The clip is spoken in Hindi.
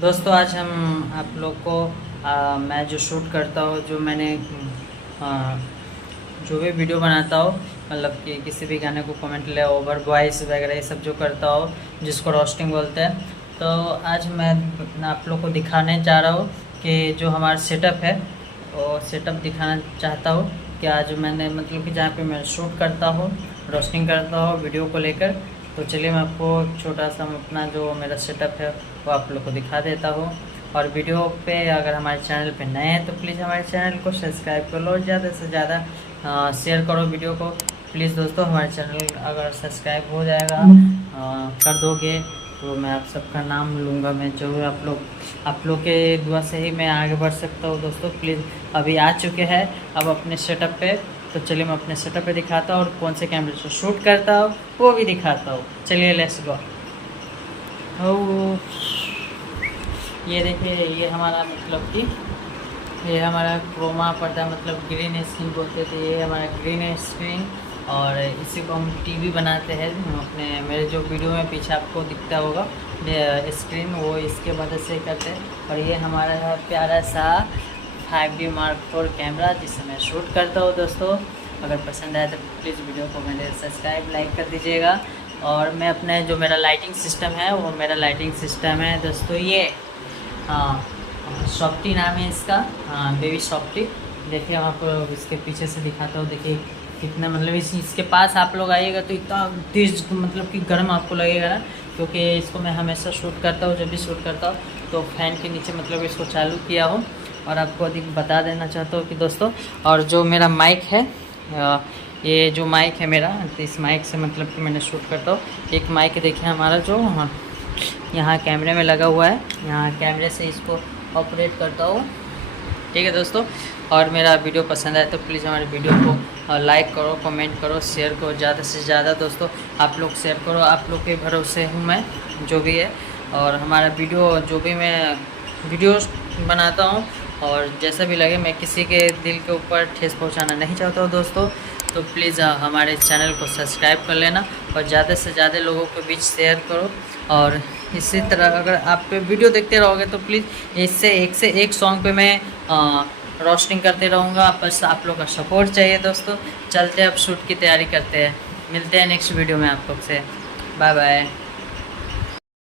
दोस्तों आज हम आप लोग को मैं जो शूट करता हूँ, जो मैंने आ, जो भी वीडियो बनाता हूँ, मतलब कि किसी भी गाने को कमेंट ले ओवर वॉइस वगैरह ये सब जो करता हो, जिसको रोस्टिंग बोलते हैं। तो आज मैं आप लोग को दिखाने जा रहा हूँ कि जो हमारा सेटअप है वो सेटअप दिखाना चाहता हूँ कि आज मैंने मतलब कि जहाँ पे मैं शूट करता हूँ, रोस्टिंग करता हूँ वीडियो को लेकर। तो चलिए मैं आपको छोटा सा अपना जो मेरा सेटअप है वो आप लोग को दिखा देता हूँ। और वीडियो पे अगर हमारे चैनल पे नए हैं तो प्लीज़ हमारे चैनल को सब्सक्राइब कर लो और ज़्यादा से ज़्यादा शेयर करो वीडियो को। प्लीज़ दोस्तों, हमारे चैनल अगर सब्सक्राइब हो जाएगा कर दोगे तो मैं आप सबका नाम लूँगा। मैं जो आप लोग के दुआ से ही मैं आगे बढ़ सकता हूँ। दोस्तों प्लीज़, अभी आ चुके हैं अब अपने सेटअप पे। तो चलिए मैं अपने सेटअप पे दिखाता हूँ और कौन से कैमरे से शूट करता हूँ वो भी दिखाता हूँ। चलिए लेट्स गो। ये देखिए, ये हमारा मतलब कि ये हमारा क्रोमा पर्दा, मतलब ग्रीन स्क्रीन बोलते थे। ये हमारा ग्रीन स्क्रीन और इसी को हम टीवी बनाते हैं। हम अपने मेरे जो वीडियो में पीछे आपको दिखता होगा स्क्रीन, वो इसके मदद से करते हैं। और ये हमारा प्यारा सा 5D Mark 4 कैमरा जिससे मैं शूट करता हूँ। दोस्तों अगर पसंद आए तो प्लीज़ वीडियो को मेरे सब्सक्राइब लाइक कर दीजिएगा। और मैं अपने जो मेरा लाइटिंग सिस्टम है वो मेरा लाइटिंग सिस्टम है दोस्तों, ये सॉफ्टी नाम है इसका, बेबी सॉफ्टी। देखिए हम आपको इसके पीछे से दिखाता हूँ। देखिए कितना, मतलब इसके पास आप लोग आइएगा तो इतना तेज मतलब कि गर्म आपको लगेगा ना, क्योंकि इसको मैं हमेशा शूट करता हूँ। जब भी शूट करता हूँ तो फ़ैन के नीचे मतलब इसको चालू किया हूँ। और आपको अधिक बता देना चाहता हूँ कि दोस्तों, और जो मेरा माइक है, ये जो माइक है मेरा, तो इस माइक से मतलब कि मैंने शूट करता हूँ। एक माइक देखिए हमारा जो यहाँ कैमरे में लगा हुआ है, यहाँ कैमरे से इसको ऑपरेट करता हूँ। ठीक है दोस्तों, और मेरा वीडियो पसंद आए तो प्लीज़ हमारे वीडियो को लाइक करो, कमेंट करो, शेयर करो। ज़्यादा से ज़्यादा दोस्तों आप लोग शेयर करो। आप लोग के भरोसे हूँ मैं, जो भी है। और हमारा वीडियो जो भी मैं वीडियोस बनाता हूँ और जैसा भी लगे, मैं किसी के दिल के ऊपर ठेस पहुँचाना नहीं चाहता हूँ दोस्तों। तो प्लीज़ हमारे चैनल को सब्सक्राइब कर लेना और ज़्यादा से ज़्यादा लोगों के बीच शेयर करो। और इसी तरह अगर आप वीडियो देखते रहोगे तो प्लीज़ एक से एक सॉन्ग पे मैं रोस्टिंग करते रहूँगा। बस आप लोग का सपोर्ट चाहिए दोस्तों। चलते अब शूट की तैयारी करते हैं, मिलते हैं नेक्स्ट वीडियो में आप लोग से। Bye bye.